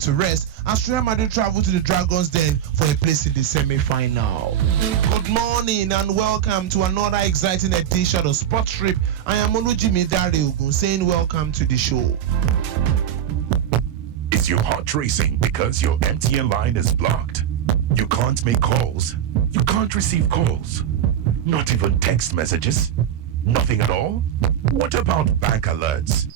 to rest as Real Madrid travel to the Dragons Den for a place in the semi-final. Good morning and welcome to another exciting edition of Sports Trip. I am Olujimi Dare-Ogun saying welcome to the show. Is your heart racing because your MTN line is blocked? You can't make calls. You can't receive calls. Not even text messages. Nothing at all? What about bank alerts?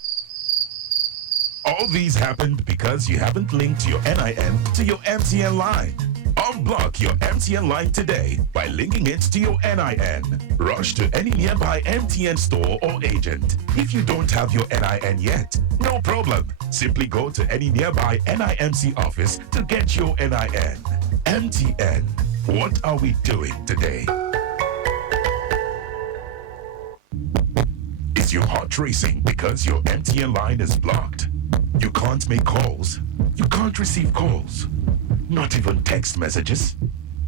All these happened because you haven't linked your NIN to your MTN line. Unblock your MTN line today by linking it to your NIN. Rush to any nearby MTN store or agent. If you don't have your NIN yet, no problem. Simply go to any nearby NIMC office to get your NIN. MTN. What are we doing today? Is your heart racing because your MTN line is blocked? You can't make calls. You can't receive calls. Not even text messages.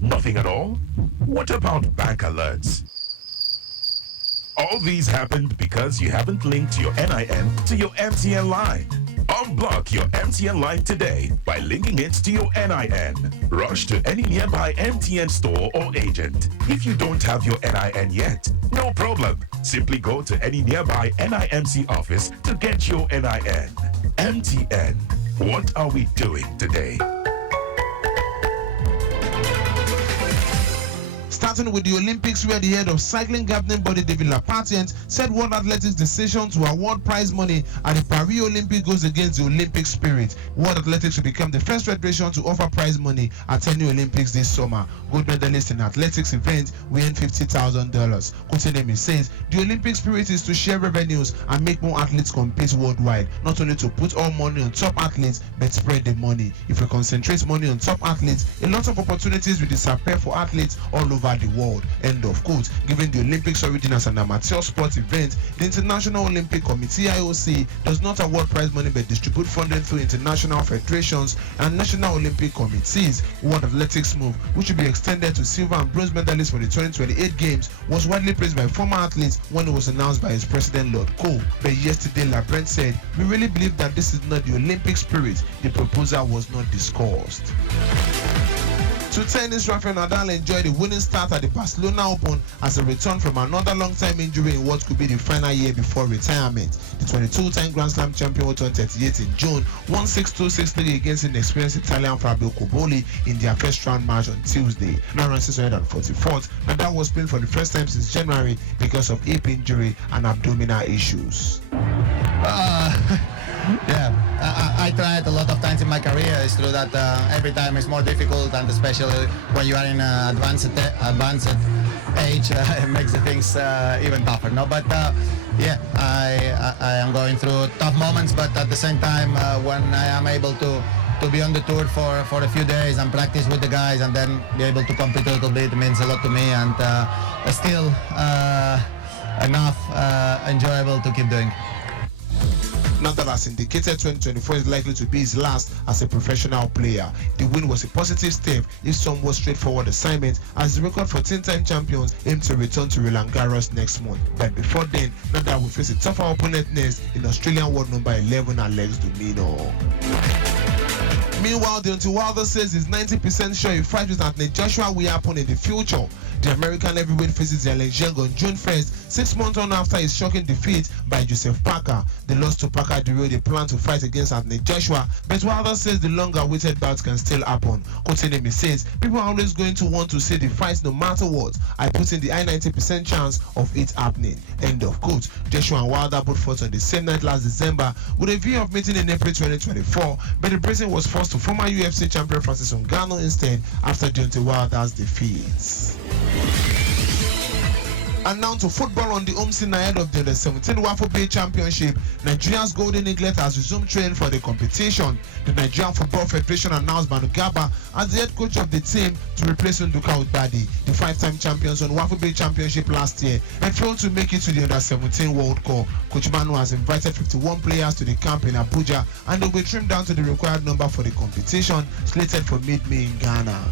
Nothing at all? What about bank alerts? All these happened because you haven't linked your NIN to your MTN line. Unblock your MTN line today by linking it to your NIN. Rush to any nearby MTN store or agent. If you don't have your NIN yet, no problem. Simply go to any nearby NIMC office to get your NIN. MTN. What are we doing today? Starting with the Olympics, where the head of cycling governing body David Lappartient said World Athletics' decision to award prize money at the Paris Olympics goes against the Olympic spirit. World Athletics will become the first federation to offer prize money at any Olympics this summer. Gold medalists in athletics events will earn $50,000. Kotinemi says the Olympic spirit is to share revenues and make more athletes compete worldwide, not only to put all money on top athletes but spread the money. If we concentrate money on top athletes, a lot of opportunities will disappear for athletes all over the world. End of quote. Given the Olympics origin as an amateur sports event, the International Olympic Committee (IOC) does not award prize money but distribute funding through international federations and national Olympic committees. World Athletics move, which will be extended to silver and bronze medalists for the 2028 Games, was widely praised by former athletes when it was announced by his president Lord Cole. But yesterday, Labrent said, "We really believe that this is not the Olympic spirit. The proposal was not discussed." To tennis, Rafael Nadal enjoyed a winning start at the Barcelona Open as a return from another long-time injury in what could be the final year before retirement. The 22-time Grand Slam champion, who turned 38 in June, won 6-2, 6-3 against inexperienced Italian Fabio Coboli in their first round match on Tuesday. Now ranked 644th, Nadal was playing for the first time since January because of hip injury and abdominal issues. Yeah, I tried a lot of times in my career. It's true that every time is more difficult, and especially when you are in advanced age, it makes the things even tougher. No, but yeah, I am going through tough moments, but at the same time, when I am able to be on the tour for a few days and practice with the guys, and then be able to compete a little bit, means a lot to me, and still enough enjoyable to keep doing. Nadal has indicated 2024 is likely to be his last as a professional player. The win was a positive step, if somewhat straightforward assignment, as the record for 10-time champions aim to return to Roland Garros next month. But before then, Nadal will face a tougher opponent next in Australian world number 11 Alex de Minaur. Meanwhile, Deontay Wilder says he's 90% sure a fight with Anthony Joshua will happen in the future. The American heavyweight faces Yalen Zheng on June 1st, 6 months on after his shocking defeat by Joseph Parker. The loss to Parker derailed a plan to fight against Anthony Joshua, but Wilder says the long-awaited bout can still happen. Kotinemi says, "People are always going to want to see the fight no matter what. I put in the high 90% chance of it happening." End of quote. Joshua and Wilder both fought on the same night last December with a view of meeting in April 2024, but the Briton was forced to former UFC champion Francis Ngannou instead after Deontay Wilder's defeat. And now to football on the home scene ahead of the Under-17 Waffle Bay Championship. Nigeria's Golden Eaglet has resumed training for the competition. The Nigerian Football Federation announced Manu Garba as the head coach of the team to replace Nduka Udbadi. The 5-time champions won Waffle Bay Championship last year and failed to make it to the Under-17 World Cup. Coach Manu has invited 51 players to the camp in Abuja, and they will be trimmed down to the required number for the competition, slated for mid-May in Ghana.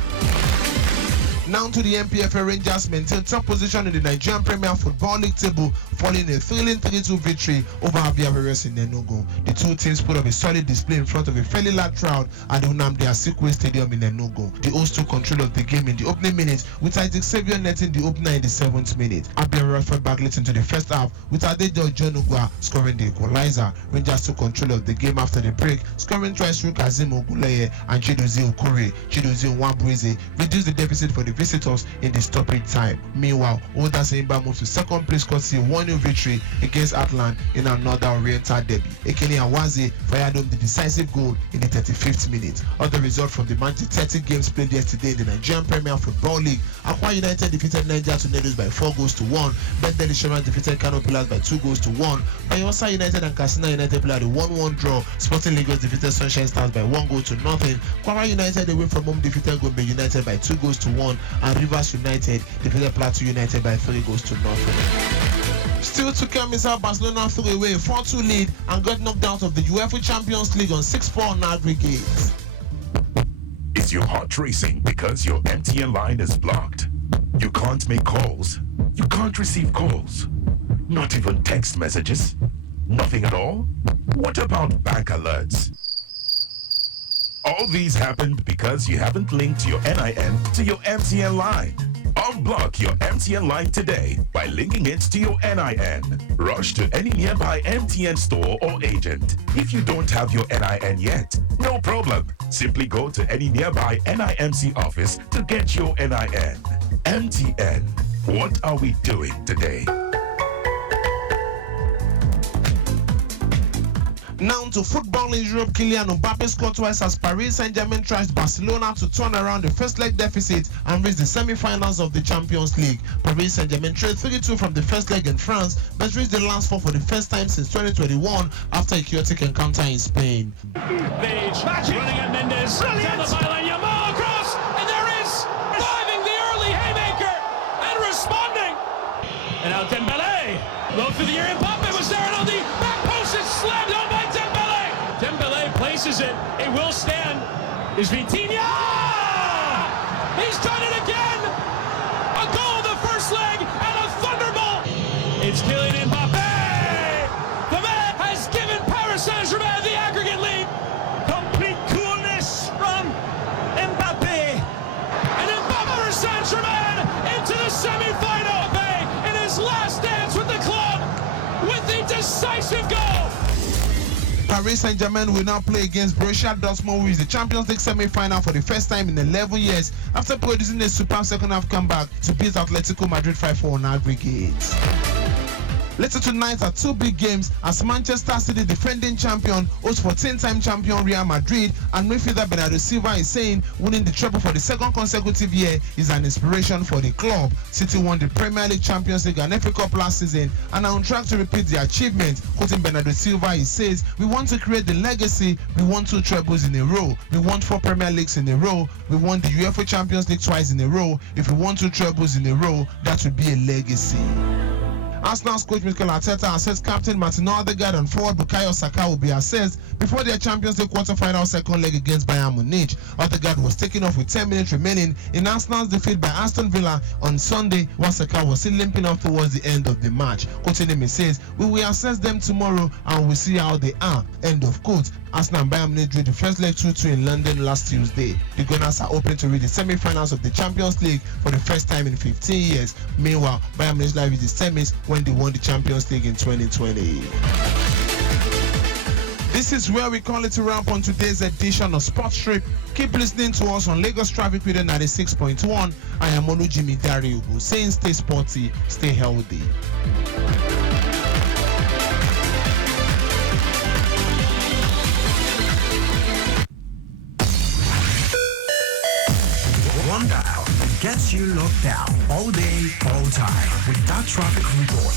Now to the NPFL, Rangers maintain top position in the Nigerian Premier Football League table, following a thrilling 3-2 victory over Abia Warriors in Enugu. The two teams put up a solid display in front of a fairly large crowd at the Nnamdi Azikiwe Stadium in Enugu. The hosts took control of the game in the opening minutes, with Isaac Xavier netting the opener in the 7th minute. Abia Warriors fought back late into the first half, with Adejo Jonugwa scoring the equalizer. Rangers took control of the game after the break, scoring twice through Kazeem Oguleye and Chidozie Okore. Chidozie Nwabueze reduced the deficit for the visitors in the stoppage time. Meanwhile, Oda Seimba moved to second place courtesy 1-0 victory against Atlant in another Oriental derby. Ekene Awaze fired home the decisive goal in the 35th minute. Other results from the match: the 30 games played yesterday in the Nigerian Premier Football League. Akwa United defeated Niger Tornadoes by 4-1. Bendel Insurance defeated Kano Pillars by 2-1. Bayelsa United and Katsina United played a 1-1 draw. Sporting Lagos defeated Sunshine Stars by 1-0. Kwara United away from home defeated Gombe United by 2-1, and Rivers United defeated Plateau United by 3-0. Still to come is how Barcelona threw away a 4-2 lead and got knocked out of the UEFA Champions League on 6-4 on aggregate. Is your heart racing because your MTN line is blocked? You can't make calls. You can't receive calls. Not even text messages. Nothing at all? What about bank alerts? All these happened because you haven't linked your NIN to your MTN line. Unblock your MTN line today by linking it to your NIN. Rush to any nearby MTN store or agent. If you don't have your NIN yet, no problem. Simply go to any nearby NIMC office to get your NIN. MTN. What are we doing today? Now to football in Europe. Kylian Mbappe scored twice as Paris Saint-Germain tries Barcelona to turn around the first leg deficit and reach the semi-finals of the Champions League. Paris Saint-Germain trailed 3-2 from the first leg in France, but reached the last four for the first time since 2021 after a chaotic encounter in Spain. Page running at Mendes, down the byline, Yamal across, and there is reviving the early haymaker and responding. And now Dembele, low through the area, Mbappe was there, and on the back post it's slammed home by Dembele. Dembele places it, it will stand. Is Vitinha! He's done it again! A goal the first leg and a thunderbolt! It's Kylian Mbappe! The man has given Paris Saint-Germain the aggregate lead. Complete coolness from Mbappe. And Mbappe Saint-Germain into the semi-final. Mbappe in his last dance with the club with the decisive goal. Paris Saint-Germain will now play against Borussia Dortmund, who is the Champions League semi-final for the first time in 11 years after producing a superb second-half comeback to beat Atletico Madrid 5-4 on aggregate. Later tonight are two big games as Manchester City, defending champion, hosts 14-time champion Real Madrid, and midfielder Bernardo Silva is saying winning the treble for the second consecutive year is an inspiration for the club. City won the Premier League, Champions League and FA Cup last season and are on track to repeat the achievement. Quoting Bernardo Silva, he says, "We want to create the legacy. We won 2 trebles in a row. We won 4 Premier Leagues in a row. We won the UEFA Champions League twice in a row. If we won 2 trebles in a row, that would be a legacy." Arsenal's coach Mikel Arteta assessed captain Martin Odegaard and forward Bukayo Saka will be assessed before their Champions League quarter-final second leg against Bayern Munich. Odegaard was taken off with 10 minutes remaining in Arsenal's defeat by Aston Villa on Sunday, while Saka was still limping off towards the end of the match. Quoting him, he says, "We will assess them tomorrow and we'll see how they are." End of quote. Arsenal and Bayern Munich drew the first leg 2-2 in London last Tuesday. The Gunners are hoping to reach the semi-finals of the Champions League for the first time in 15 years. Meanwhile, Bayern Munich reached the semis when they won the Champions League in 2020. This is where we call it a wrap on today's edition of Sports Trip. Keep listening to us on Lagos Traffic Radio 96.1. I am Olujimi Dare-Ogun, saying stay sporty, stay healthy. One dial gets you locked down all day, all time with that traffic report.